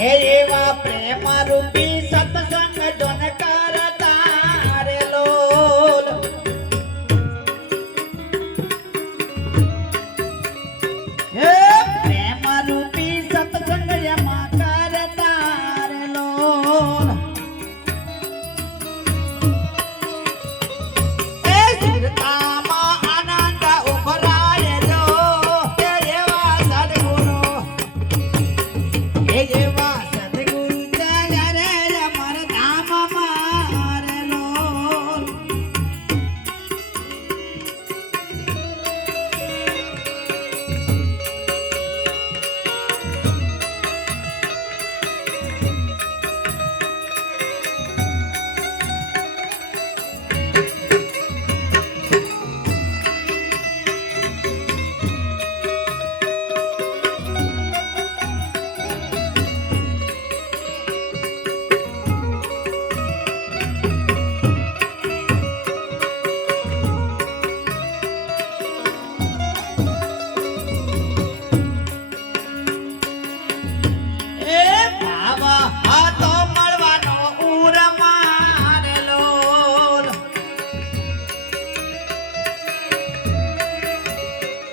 હે એવા પ્રેમ રૂપી સત્સંગ જોન કરતા રે લોલ હે પ્રેમ રૂપી સત્સંગ એમાં કરતા રે લોલ એ સિરતામાં આનંદ ઉભરાયેલો હે એવા સદગુરુ હે એવા સદગુરુ ચાલ્યા રે અમારા ધામમાં રે લોલ એ ભાવા હાથો મળવાનો ઉરમાં રે લોલ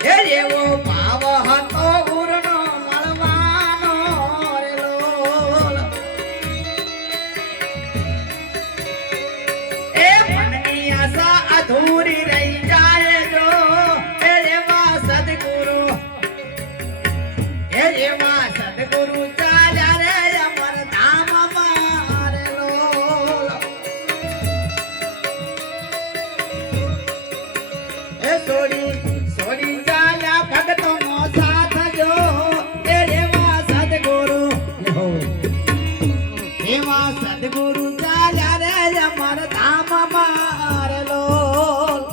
એ એવો ભાવ હતો ઉરનો મળવાનો રે લોલ એ મનની આશા અધૂરી રહી જાય જો એ એવા સદગુરુ એ એવા સદગુરુ ચાલ્યા રે અમર ધામમાં રે લોલ એ સોડી ચાલ્યા ભગતોનો સાથ જો એ એવા સદગુરુ એવા સદગુરુ ચાલ્યા રે અમર ધામમાં રે લોલ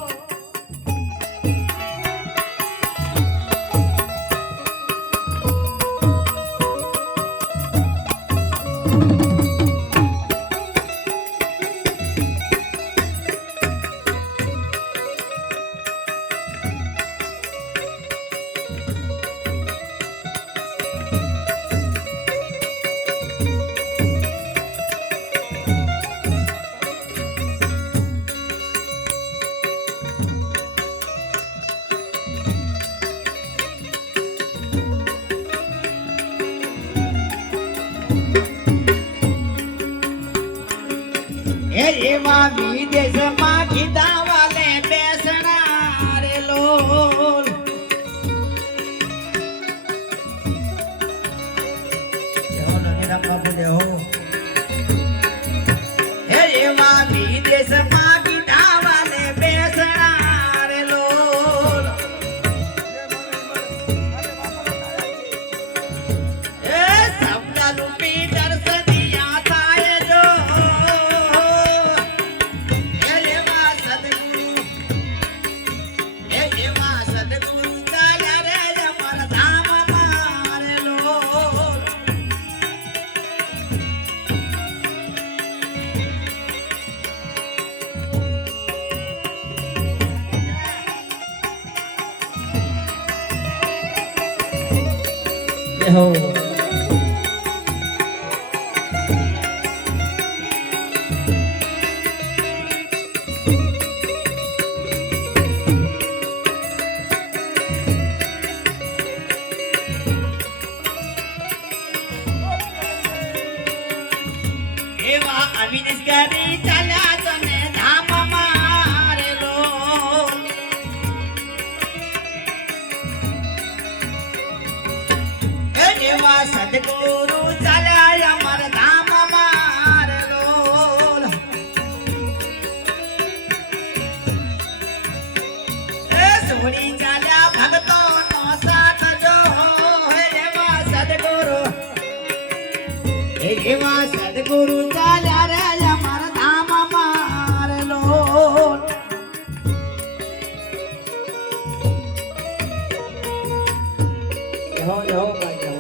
હે એવા વિદેશમાં કીધા વાલે બેસણા રે લોલ હે એવા વિદેશમાં કીધા વાલે બેસણા રે લોલ એ શબ્દ રૂપી દર્શનિયા થાય જો હે એવા સદગુરુ ચાલ્યા રે અમર ધામમાં રે લોલ હો એવા અવિનેશ ગરી ચાલ્યા તને ધામમાં રે લોલ એ એવા સદગુરુ ચાલ્યા અમર ધામમાં રે લોલ એ સોડી ચાલ્યા ભક્તોનો સાથ જો હે એવા સદગુરુ એવા સદગુરુ ચાલ્યા રે અમર ધામમાં રે લોલ હો ભાઈ હો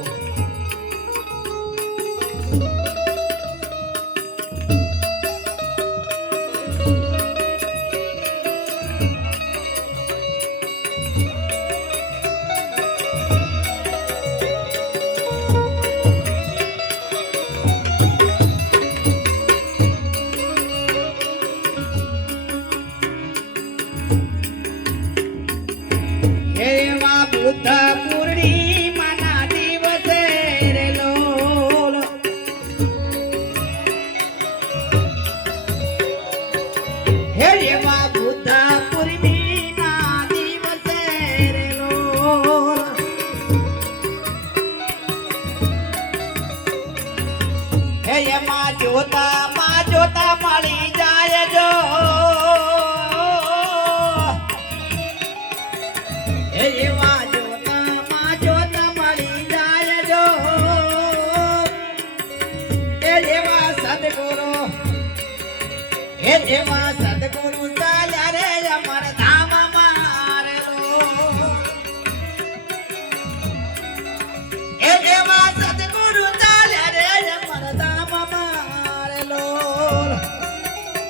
જોતા મળી જાય જો એવા જોતા મળી જાય જો એવા સદગુરુ એવા